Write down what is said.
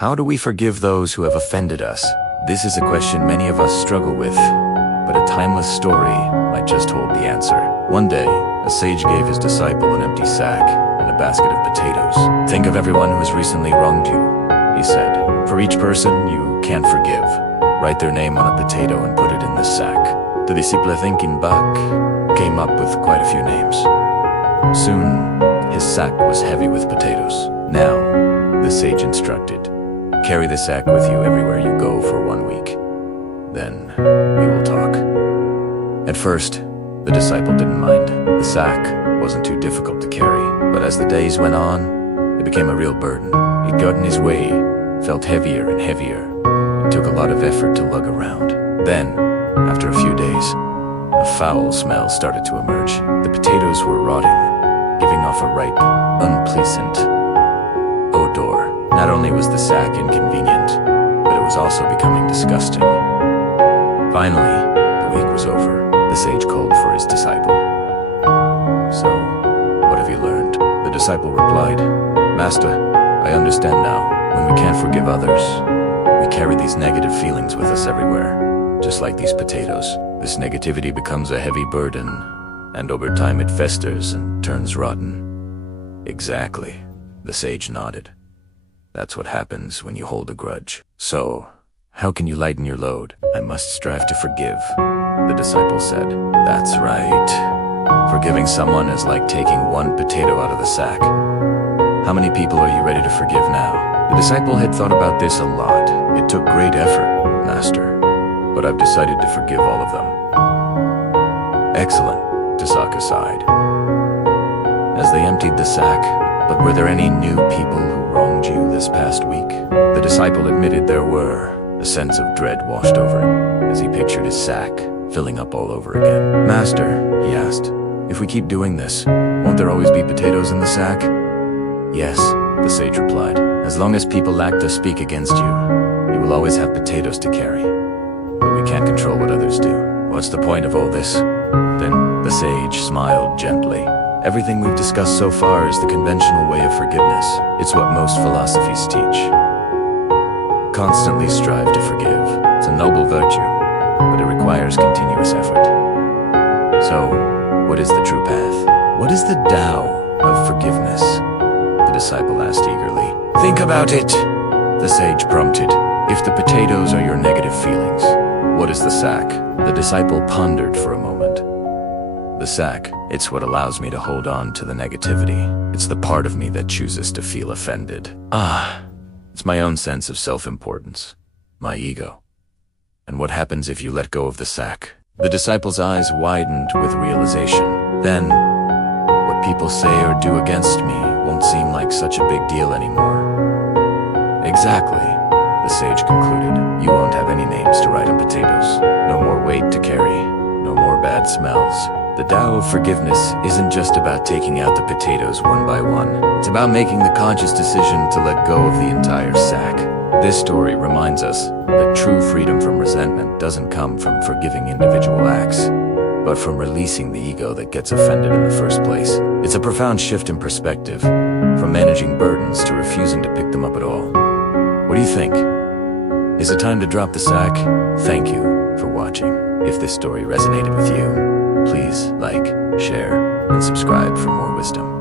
How do we forgive those who have offended us? This is a question many of us struggle with, but a timeless story might just hold the answer. One day, a sage gave his disciple an empty sack and a basket of potatoes. "Think of everyone who has recently wronged you," he said. "For each person you can't forgive, write their name on a potato and put it in this sack." The disciple, thinking back, came up with quite a few names. Soon, his sack was heavy with potatoes. "Now," the sage instructed, "carry the sack with you everywhere you go for 1 week. Then we will talk." At first, the disciple didn't mind. The sack wasn't too difficult to carry, but as the days went on, it became a real burden. It got in his way, felt heavier and heavier, and took a lot of effort to lug around. Then, after a few days, a foul smell started to emerge. The potatoes were rotting, giving off a ripe, unpleasant odor. Not only was the sack inconvenient, but it was also becoming disgusting. Finally, the week was over. The sage called for his disciple. "So, what have you learned?" The disciple replied, "Master, I understand now. When we can't forgive others, we carry these negative feelings with us everywhere. Just like these potatoes, this negativity becomes a heavy burden, and over time it festers and turns rotten." "Exactly," the sage nodded. "That's what happens when you hold a grudge. So, how can you lighten your load?" "I must strive to forgive," the disciple said. "That's right. Forgiving someone is like taking one potato out of the sack. How many people are you ready to forgive now?" The disciple had thought about this a lot. "It took great effort, Master, but I've decided to forgive all of them." "Excellent," Tasaka sighed. As they emptied the sack, "But were there any new people who wronged you this past week?" The disciple admitted there were. A sense of dread washed over him as he pictured his sack filling up all over again. "Master," he asked, "if we keep doing this, won't there always be potatoes in the sack?" "Yes," the sage replied. "As long as people act or speak against you, you will always have potatoes to carry. But we can't control what others do. What's the point of all this?" Then the sage smiled gently. "Everything we've discussed so far is the conventional way of forgiveness. It's what most philosophies teach. Constantly strive to forgive. It's a noble virtue, but it requires continuous effort. So, what is the true path? What is the Tao of forgiveness?" the disciple asked eagerly. "Think about it," the sage prompted. "If the potatoes are your negative feelings, what is the sack?" The disciple pondered for a moment. "The sack, it's what allows me to hold on to the negativity. It's the part of me that chooses to feel offended. It's my own sense of self-importance, my ego. And what happens if you let go of the sack?" The disciple's eyes widened with realization. "Then, what people say or do against me won't seem like such a big deal anymore." "Exactly," the sage concluded. "You won't have any names to write on potatoes, no more weight to carry, no more bad smells." The Tao of forgiveness isn't just about taking out the potatoes one by one. It's about making the conscious decision to let go of the entire sack. This story reminds us that true freedom from resentment doesn't come from forgiving individual acts, but from releasing the ego that gets offended in the first place. It's a profound shift in perspective, from managing burdens to refusing to pick them up at all. What do you think? Is it time to drop the sack? Thank you for watching. If this story resonated with you, please like, share, and subscribe for more wisdom.